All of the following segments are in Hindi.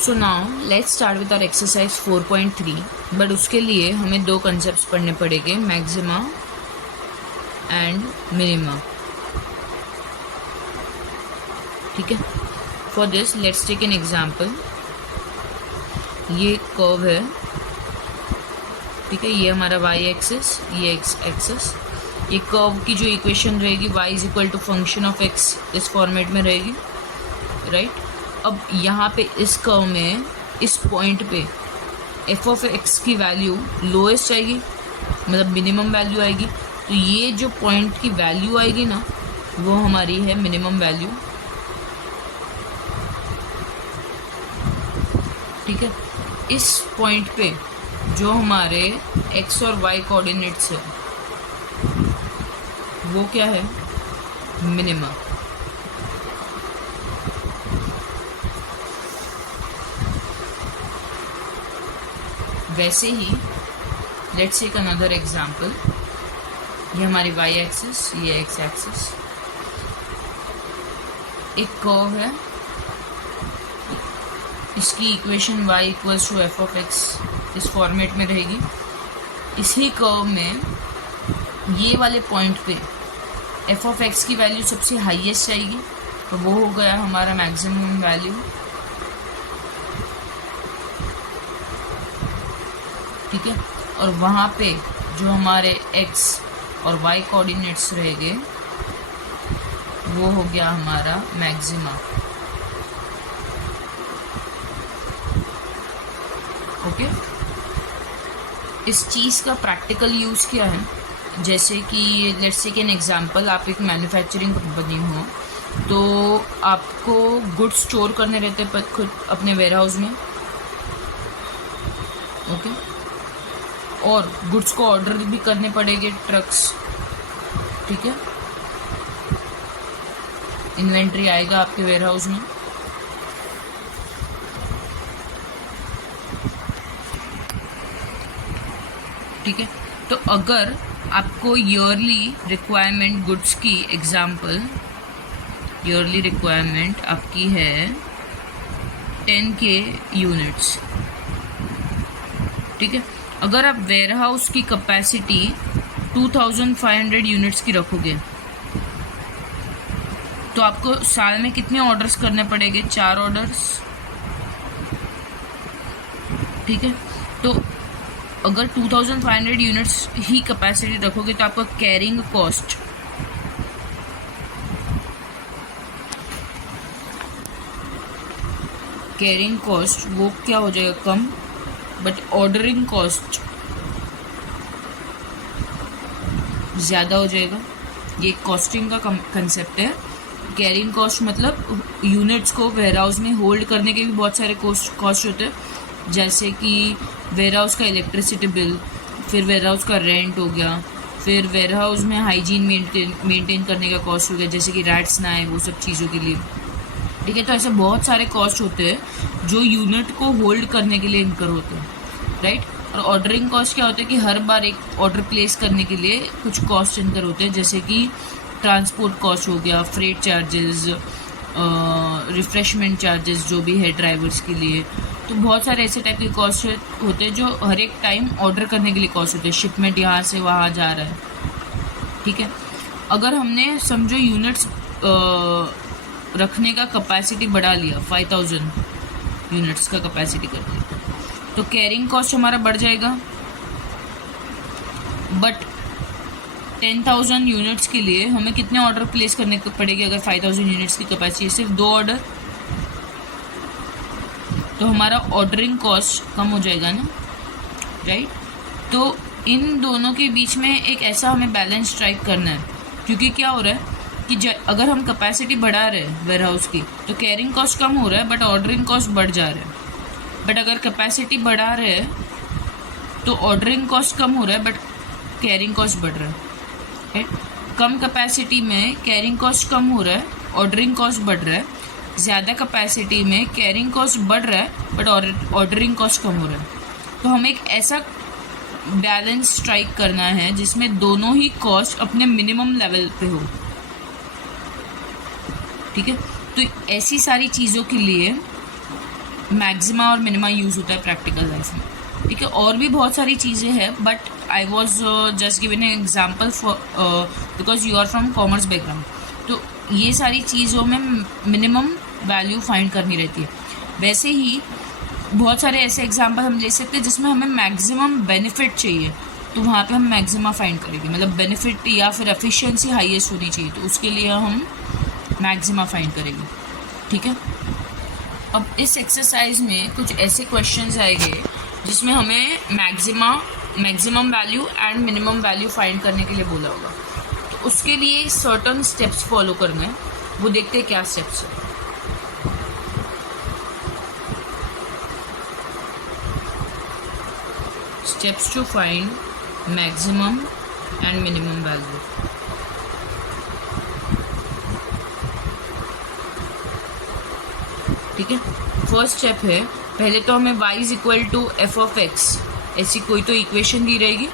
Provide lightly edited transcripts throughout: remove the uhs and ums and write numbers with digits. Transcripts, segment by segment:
So now let's start with our exercise 4.3 but उसके लिए हमें दो कंसेप्ट पढ़ने पड़ेंगे, मैक्सिमा एंड मिनिमा। ठीक है, for this let's take an example. ये कर्व है, ठीक है, ये हमारा y एक्सिस, ये x एक्सिस। ये कर्व की जो इक्वेशन रहेगी y is equal to function of x इस फॉर्मेट में रहेगी, राइट। अब यहाँ पे इस कर्व में इस पॉइंट पे एफ ऑफ एक्स की वैल्यू लोएस्ट आएगी, मतलब मिनिमम वैल्यू आएगी। तो ये जो पॉइंट की वैल्यू आएगी ना, वो हमारी है मिनिमम वैल्यू। ठीक है, इस पॉइंट पे जो हमारे एक्स और वाई कोऑर्डिनेट्स है वो क्या है, मिनिमम। वैसे ही लेट्स टेक अनदर एग्जांपल। ये हमारी y एक्सिस, ये x एक्सिस। एक कर्व है, इसकी equation y equals to F of x इस फॉर्मेट में रहेगी। इसी कर्व में ये वाले पॉइंट पे एफ ऑफ एक्स की वैल्यू सबसे हाईएस्ट आएगी, तो वो हो गया हमारा मैक्सिमम वैल्यू। ठीक है, और वहाँ पे जो हमारे x और y कोऑर्डिनेट्स रहेंगे वो हो गया हमारा मैक्सिमा। ओके, इस चीज़ का प्रैक्टिकल यूज़ क्या है, जैसे कि लेट्स टेक एन एग्जांपल। आप एक मैन्युफैक्चरिंग कंपनी हो, तो आपको गुड्स स्टोर करने रहते हैं खुद अपने वेयरहाउस में। ओके, और गुड्स को ऑर्डर भी करने पड़ेंगे ट्रक्स। ठीक है, इन्वेंट्री आएगा आपके वेयरहाउस में। ठीक है, तो अगर आपको ईयरली रिक्वायरमेंट गुड्स की एग्जांपल, ईयरली रिक्वायरमेंट आपकी है 10K यूनिट्स। ठीक है, अगर आप वेयरहाउस की कैपेसिटी 2500 यूनिट्स की रखोगे तो आपको साल में कितने ऑर्डर्स करने पड़ेंगे, 4 ऑर्डर्स। ठीक है, तो अगर 2500 यूनिट्स ही कैपेसिटी रखोगे तो आपका कैरिंग कॉस्ट वो क्या हो जाएगा, कम। बट ऑर्डरिंग कॉस्ट ज़्यादा हो जाएगा। ये कॉस्टिंग का कंसेप्ट है। कैरिंग कॉस्ट मतलब यूनिट्स को वेयरहाउस में होल्ड करने के भी बहुत सारे कॉस्ट होते हैं, जैसे कि वेयरहाउस का इलेक्ट्रिसिटी बिल, फिर वेयरहाउस का रेंट हो गया, फिर वेयरहाउस में हाइजीन मेंटेन करने का कॉस्ट हो गया, जैसे कि रैट्स ना आए, वो सब चीज़ों के लिए। ठीक है, तो ऐसे बहुत सारे कॉस्ट होते हैं जो यूनिट को होल्ड करने के लिए इनकर होते हैं, राइट। और ऑर्डरिंग कॉस्ट क्या होता है कि हर बार एक ऑर्डर प्लेस करने के लिए कुछ कॉस्ट इनकर होते हैं, जैसे कि ट्रांसपोर्ट कॉस्ट हो गया, फ्रेट चार्जेस, रिफ्रेशमेंट चार्जेस जो भी है ड्राइवर्स के लिए। तो बहुत सारे ऐसे टाइप के कॉस्ट होते हैं जो हर एक टाइम ऑर्डर करने के लिए कॉस्ट होते हैं। शिपमेंट यहाँ से वहाँ जा रहा है। ठीक है, अगर हमने समझो यूनिट्स रखने का कैपेसिटी बढ़ा लिया, 5000 यूनिट्स का कैपेसिटी कर दिया, तो कैरिंग कॉस्ट हमारा बढ़ जाएगा। बट 10,000 यूनिट्स के लिए हमें कितने ऑर्डर प्लेस करने को पड़ेंगे, अगर 5000 यूनिट्स की कैपेसिटी है, सिर्फ 2 ऑर्डर, तो हमारा ऑर्डरिंग कॉस्ट कम हो जाएगा ना, राइट। तो इन दोनों के बीच में एक ऐसा हमें बैलेंस स्ट्राइक करना है, क्योंकि क्या हो रहा है कि अगर हम कैपेसिटी बढ़ा रहे हैं वेयरहाउस की तो कैरिंग कॉस्ट कम हो रहा है बट ऑर्डरिंग कॉस्ट बढ़ जा रहा है। बट अगर कैपेसिटी बढ़ा रहे हैं तो ऑर्डरिंग कॉस्ट कम हो रहा है बट कैरिंग कॉस्ट बढ़ रहा है, राइट। कम कैपेसिटी में कैरिंग कॉस्ट कम हो रहा है, ऑर्डरिंग कॉस्ट बढ़ रहा है। ज़्यादा कैपेसिटी में कैरिंग कॉस्ट बढ़ रहा है बट ऑर्डरिंग कॉस्ट कम हो रहा है। तो हमें एक ऐसा बैलेंस स्ट्राइक करना है जिसमें दोनों ही कॉस्ट अपने मिनिमम लेवल पे हो। ठीक है, तो ऐसी सारी चीज़ों के लिए मैक्सिमा और मिनिमा यूज़ होता है प्रैक्टिकल लाइफ में, ठीक है। और भी बहुत सारी चीज़ें हैं, but I was just given an example for because you are from commerce background. तो ये सारी चीज़ों में मिनिमम वैल्यू फाइंड करनी रहती है। वैसे ही बहुत सारे ऐसे एग्जाम्पल हम ले सकते हैं जिसमें हमें मैक्सिमम बेनिफिट चाहिए, तो वहाँ पे हम मैक्सिमा फाइंड करेंगे, मतलब बेनिफिट या फिर एफिशिएंसी हाईएस्ट होनी चाहिए, तो उसके लिए हम मैक्सिमा फाइंड करेंगे, ठीक है। अब इस एक्सरसाइज में कुछ ऐसे क्वेश्चंस आएंगे जिसमें हमें maximum value and minimum value find करने के लिए बोला होगा। तो उसके लिए सर्टन स्टेप्स फॉलो करना है, वो देखते हैं क्या स्टेप्स है। Steps to find maximum and minimum value. ठीक है, फर्स्ट स्टेप है, पहले तो हमें y is equal to F of x, ऐसी कोई तो इक्वेशन दी रहेगी,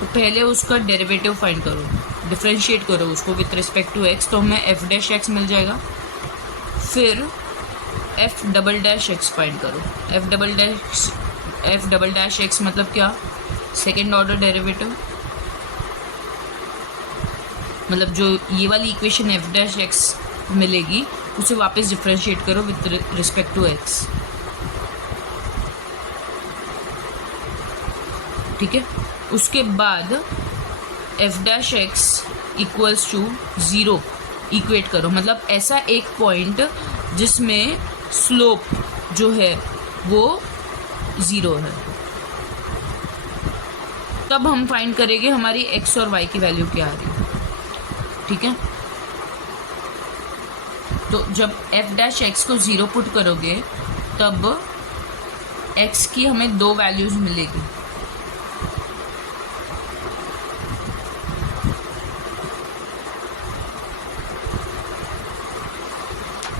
तो पहले उसका डेरिवेटिव फाइंड करो, डिफ्रेंशिएट करो उसको विथ रिस्पेक्ट टू x, तो हमें एफ डैश एक्स मिल जाएगा। फिर F double dash x find करो। एफ डबल डैश एक्स मतलब क्या, सेकेंड ऑर्डर डेरिवेटिव, मतलब जो ये वाली इक्वेशन एफ डैश एक्स मिलेगी उसे वापस डिफ्रेंशिएट करो विथ रिस्पेक्ट टू एक्स, ठीक है। उसके बाद F dash x equals to 0 equate करो, मतलब ऐसा एक पॉइंट जिसमें स्लोप जो है वो 0 है, तब हम फाइंड करेंगे हमारी x और y की वैल्यू क्या आ रही है, ठीक है। तो जब एफ डैश एक्स को 0 पुट करोगे तब x की हमें 2 वैल्यूज मिलेगी,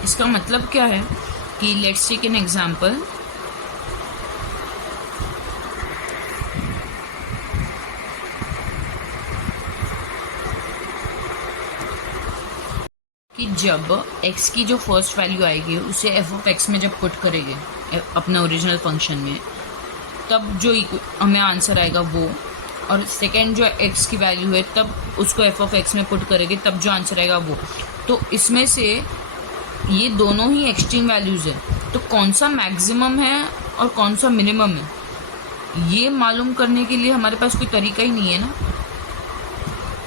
इसका मतलब क्या है कि लेट्स टेक एन एग्जांपल, कि जब x की जो फर्स्ट वैल्यू आएगी उसे एफ ऑफ एक्स में जब पुट करेंगे अपने ओरिजिनल फंक्शन में, तब जो हमें आंसर आएगा वो, और सेकेंड जो x की वैल्यू है तब उसको एफ ऑफ एक्स में पुट करेंगे तब जो आंसर आएगा वो। तो इसमें से ये दोनों ही एक्सट्रीम वैल्यूज़ है, तो कौन सा मैक्सिमम है और कौन सा मिनिमम है ये मालूम करने के लिए हमारे पास कोई तरीका ही नहीं है ना।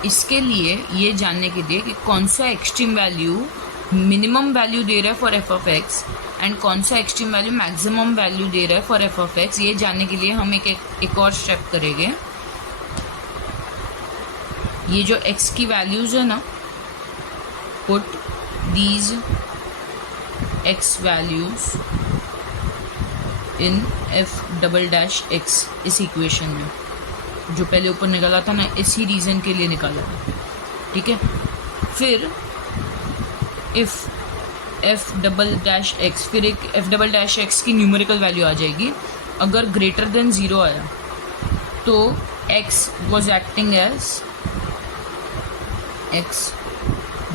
इसके लिए ये जानने के लिए कि कौन सा एक्सट्रीम वैल्यू मिनिमम वैल्यू दे रहा है for F of x and कौन सा एक्सट्रीम वैल्यू मैक्सिमम वैल्यू दे रहा है फॉर एफ ऑफ एक्स, ये जानने के लिए हम एक और स्टेप करेंगे। ये जो x की वैल्यूज़ है ना, put these x values in F double dash x, इस इक्वेशन में जो पहले ऊपर निकाला था ना, इसी रीज़न के लिए निकाला था, ठीक है। फिर if F double dash x, फिर एक एफ डबल डैश एक्स की न्यूमेरिकल वैल्यू आ जाएगी, अगर ग्रेटर देन 0 आया तो x was acting as x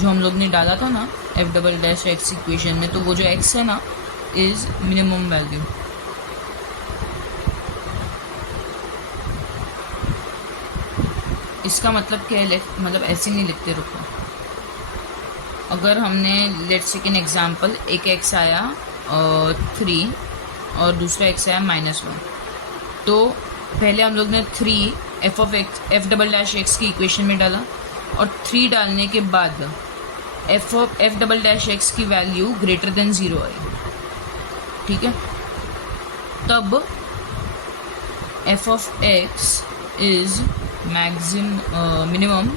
जो हम लोग ने डाला था ना F double dash x equation में, तो वो जो x है ना इज़ मिनिमम वैल्यू। इसका मतलब क्या है, मतलब ऐसे नहीं लिखते, रुको। अगर हमने लेट्स टेक एन एग्जांपल, एक x आया 3 और दूसरा x आया -1, तो पहले हम लोग ने 3 एफ डबल डैश एक्स की इक्वेशन में डाला और 3 डालने के बाद एफ डबल डैश एक्स की वैल्यू ग्रेटर देन 0 आई, ठीक है। तब F of x is minimum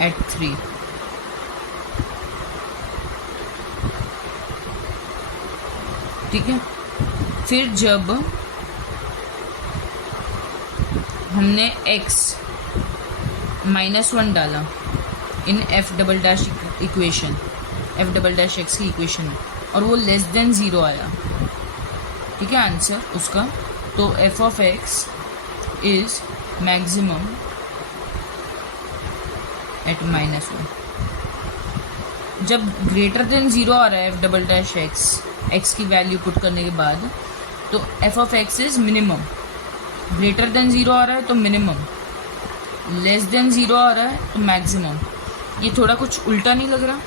at 3, ठीक है। फिर जब हमने x -1 डाला in F double dash equation, F double dash x की इक्वेशन में, और वो लेस देन 0 आया, ठीक है, आंसर उसका, तो f of x is maximum at -1, जब ग्रेटर देन ज़ीरो आ रहा है एफ डबल डैश एक्स की वैल्यू पुट करने के बाद, तो f of x is minimum. Greater than zero आ रहा है तो मिनिमम, लेस देन ज़ीरो आ रहा है तो मैक्सिमम। ये थोड़ा कुछ उल्टा नहीं लग रहा?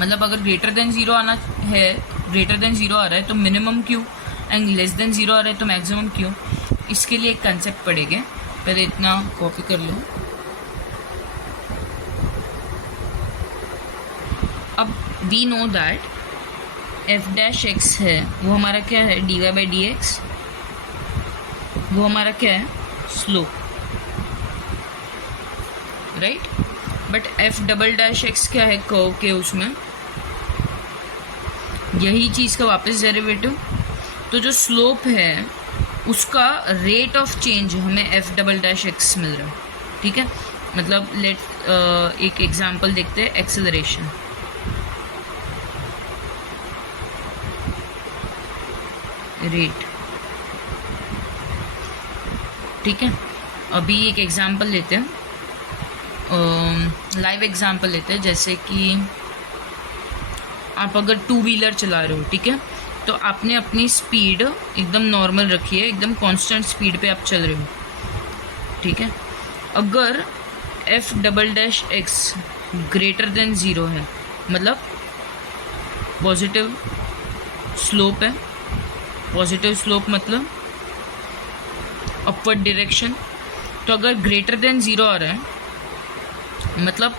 मतलब अगर ग्रेटर देन ज़ीरो आना है, ग्रेटर देन ज़ीरो आ रहा है तो मिनिमम क्यों, एंड लेस देन ज़ीरो आ रहा है तो मैक्सिमम क्यों? इसके लिए एक कंसेप्ट पढ़ेंगे। पहले इतना कॉपी कर लो। अब we know that F dash x है वो हमारा क्या है, D Y by D X, वो हमारा क्या है, slope, right. But F double dash x क्या है, कर्व के उसमें यही चीज़ का वापस डेरिवेटिव। तो जो स्लोप है उसका रेट ऑफ चेंज हमें एफ डबल डैश एक्स मिल रहा है, ठीक है। मतलब एक एग्जांपल देखते हैं, एक्सेलरेशन। रेट, ठीक है। अभी एक एग्जांपल लेते हैं, लाइव एग्जांपल लेते हैं। जैसे कि आप अगर टू व्हीलर चला रहे हो, ठीक है, तो आपने अपनी स्पीड एकदम नॉर्मल रखी है, एकदम कांस्टेंट स्पीड पे आप चल रहे हो, ठीक है। अगर f double dash x greater than zero है, मतलब पॉजिटिव स्लोप है, पॉजिटिव स्लोप मतलब अपवर्ड डायरेक्शन। तो अगर ग्रेटर देन ज़ीरो आ रहा है मतलब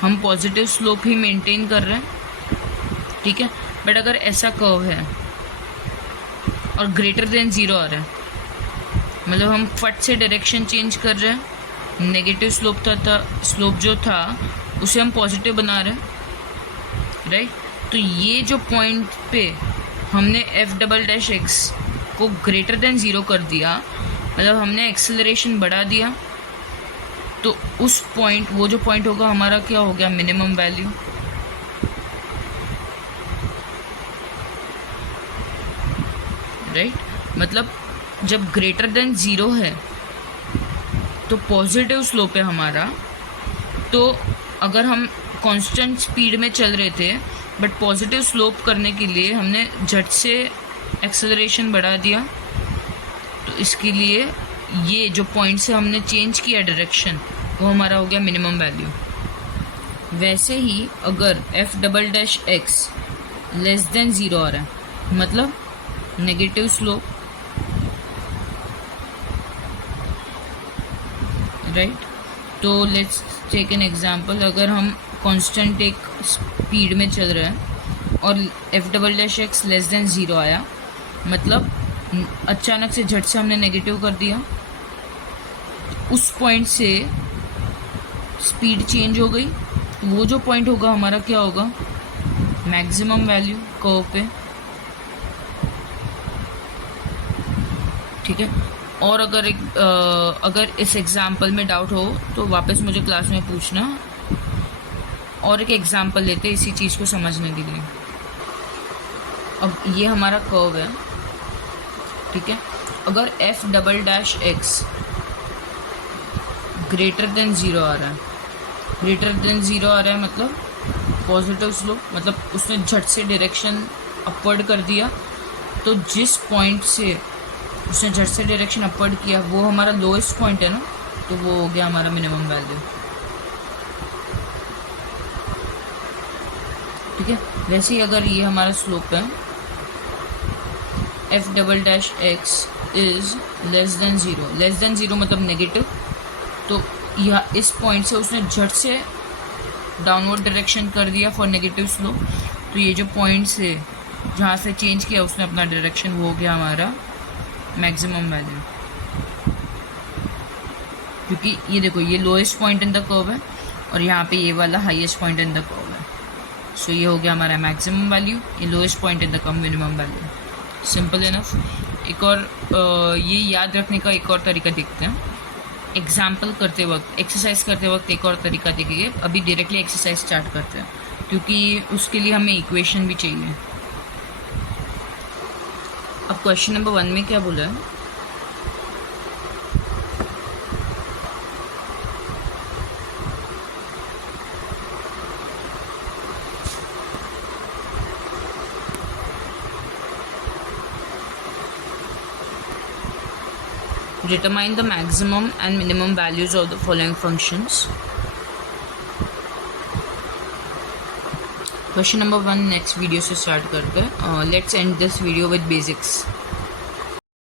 हम पॉजिटिव स्लोप ही मेंटेन कर रहे हैं, ठीक है। बट अगर ऐसा कर्व है और ग्रेटर देन ज़ीरो आ रहा है मतलब हम फट से डायरेक्शन चेंज कर रहे हैं, नेगेटिव स्लोप था स्लोप जो था उसे हम पॉजिटिव बना रहे हैं, राइट। तो ये जो पॉइंट पे हमने एफ डबल डैश एक्स को ग्रेटर देन ज़ीरो कर दिया, मतलब हमने एक्सेलरेशन बढ़ा दिया, तो उस पॉइंट, वो जो पॉइंट होगा हमारा क्या हो गया, मिनिमम वैल्यू, राइट। मतलब जब ग्रेटर देन ज़ीरो है तो पॉजिटिव स्लोप है हमारा। तो अगर हम कांस्टेंट स्पीड में चल रहे थे बट पॉजिटिव स्लोप करने के लिए हमने झट से एक्सेलरेशन बढ़ा दिया, तो इसके लिए ये जो पॉइंट से हमने चेंज किया डायरेक्शन वो हमारा हो गया मिनिमम वैल्यू। वैसे ही अगर f double dash x less than zero आ रहा है मतलब नेगेटिव स्लोप, राइट। तो लेट्स टेक एन एग्जांपल। अगर हम कांस्टेंट एक स्पीड में चल रहे हैं और F double dash x less than zero आया, मतलब अचानक से झट से हमने नेगेटिव कर दिया, उस पॉइंट से स्पीड चेंज हो गई, तो वो जो पॉइंट होगा हमारा क्या होगा, मैक्सिमम वैल्यू कर्व पे, ठीक है। और अगर इस एग्जांपल में डाउट हो तो वापस मुझे क्लास में पूछना। और एक एग्जांपल लेते हैं इसी चीज़ को समझने के लिए। अब ये हमारा कर्व है, ठीक है। अगर f double dash x greater than zero आ रहा है, ग्रेटर देन ज़ीरो आ रहा है मतलब पॉजिटिव स्लोप, मतलब उसने झट से डायरेक्शन अपवर्ड कर दिया, तो जिस पॉइंट से उसने झट से डायरेक्शन अपवर्ड किया वो हमारा लोएस्ट पॉइंट है ना, तो वो हो गया हमारा मिनिमम वैल्यू, ठीक है। वैसे ही अगर ये हमारा स्लोप है f double dash x is less than zero, less than zero मतलब नेगेटिव, तो यह इस पॉइंट से उसने झट से डाउनवर्ड डायरेक्शन कर दिया फॉर नेगेटिव स्लोप, तो ये जो पॉइंट से जहाँ से चेंज किया उसने अपना डायरेक्शन, वो हो गया हमारा मैक्सिमम वैल्यू। क्योंकि ये देखो ये lowest point in the curve है और यहाँ पे ये वाला highest point in the curve है, सो ये हो गया हमारा मैक्सिमम वैल्यू, ये lowest point in the curve minimum value. Simple enough. एक और ये याद रखने का एक और तरीका देखते हैं। एग्जाम्पल करते वक्त, एक्सरसाइज करते वक्त एक और तरीका देखेंगे। अभी डायरेक्टली एक्सरसाइज स्टार्ट करते हैं क्योंकि उसके लिए हमें इक्वेशन भी चाहिए। अब क्वेश्चन नंबर 1 में क्या बोला है, determine the maximum and minimum values of the following functions. Question number 1 next video से स्टार्ट करते हैं. Let's end this video with basics.